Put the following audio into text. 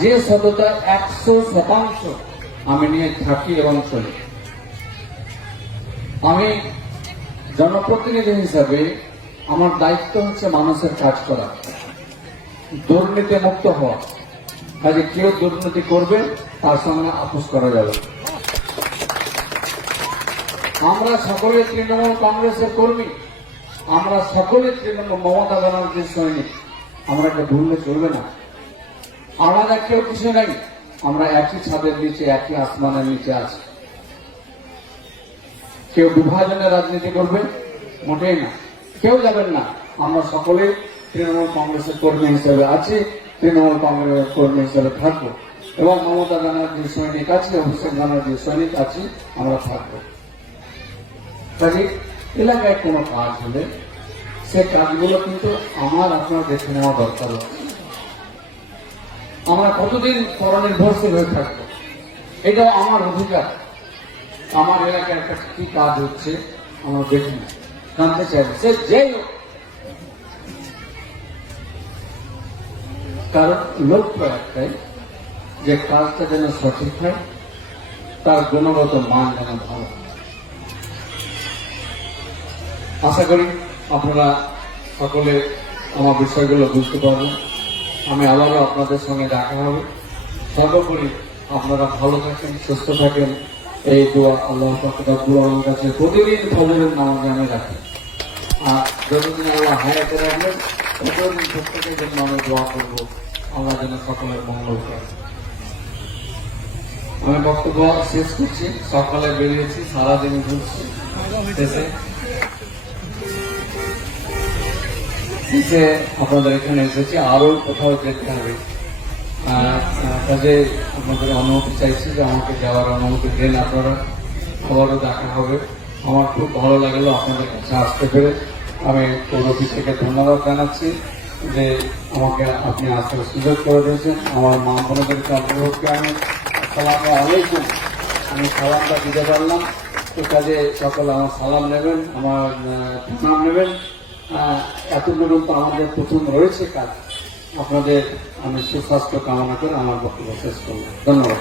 যে সততা একশো শতাংশ আমি নিয়ে থাকি এবং চলি। আমি জনপ্রতিনিধি হিসাবে আমার দায়িত্ব হচ্ছে মানুষের কাজ করা। দুর্নীতি মুক্ত হওয়া। কাজে কেউ দুর্নীতি করবে, তার সঙ্গে আপোষ করা যাবে। আমরা সকলে তৃণমূল কংগ্রেসের কর্মী। আমরা সকলে তৃণমূল মমতা ব্যানার্জির সৈনিক। আমরা এটা ভুললে চলবে না। আমাদের কেউ কিছু নেই। আমরা একই ছাদের নিচে, একই আসমানের নিচে আছি। কেউ বিভাজনের রাজনীতি করবে, মোটেই না। কেউ যাবেন না। আমরা সকলে তৃণমূল কংগ্রেসের কর্মী হিসেবে আছি, তৃণমূল কংগ্রেসের কর্মী হিসেবে থাকব। এবং মমতা ব্যানার্জির সৈনিক আছে, অভিষেক ব্যানার্জির সৈনিক আছি, আমরা থাকব। কাজে এলাকায় কোনো কাজ হলে সে কাজগুলো কিন্তু আমার, আপনার দেখে নেওয়া দরকার। আছে। আমরা কতদিন পরনির্ভরশীল হয়ে থাকব? এটা আমার অধিকার। আমার এলাকায় একটা কি কাজ হচ্ছে, আমরা দেখি না জানতে চাই, সে হোক। কারণ লক্ষ্য একটাই যে কাজটা যেন সঠিক হয়, তার গুণগত মান যেন ভালো আশা করি আপনারা সকলে আমার বিষয়গুলো বুঝতে পারবেন। আমি আবারও আপনাদের সঙ্গে দেখা হবে। সর্বোপরি আপনারা ভালো থাকেন, সুস্থ থাকেন। এই দোয়া আল্লাহ আলমের কাছে প্রতিদিন ফজরের নামাজে আমি রাখি আর যতদিন আল্লাহ হায়াতে রাখবেন, ততদিন প্রত্যেকের জন্য আমি দোয়া করব। আল্লাহ যেন সকলের মঙ্গল করে আমি বক্তব্য শেষ করছি। সকালে বেরিয়েছি, সারাদিন ঘুরছি। শেষে শেষে আপনাদের এখানে এসেছি আরও কোথাও যেতে হবে। কাজে আপনাদের অনুমতি চাইছি যে আমাকে যাওয়ার অনুমতি দেন আপনারা। আবারও দেখা হবে। আমার খুব ভালো লাগল আপনাদের কাছে আসতে পেরে। আমি পৌরপি থেকে ধন্যবাদ জানাচ্ছি যে আমাকে আপনি আসার সুযোগ করে দিয়েছেন। আমার মা বোনদেরকে অন্তর্ভুক্ত আমি আসসালামু আলাইকুম। আমি সালামটা দিতে পারলাম। তো কাজে সকল আমার সালাম নেবেন, আমার নাম নেবেন। আহ, এত পর্যন্ত আমাদের প্রথম রয়েছে কাজ আপনাদের আমি সুস্বাস্থ্য কামনা করে আমার বক্তব্য শেষ করলাম। ধন্যবাদ।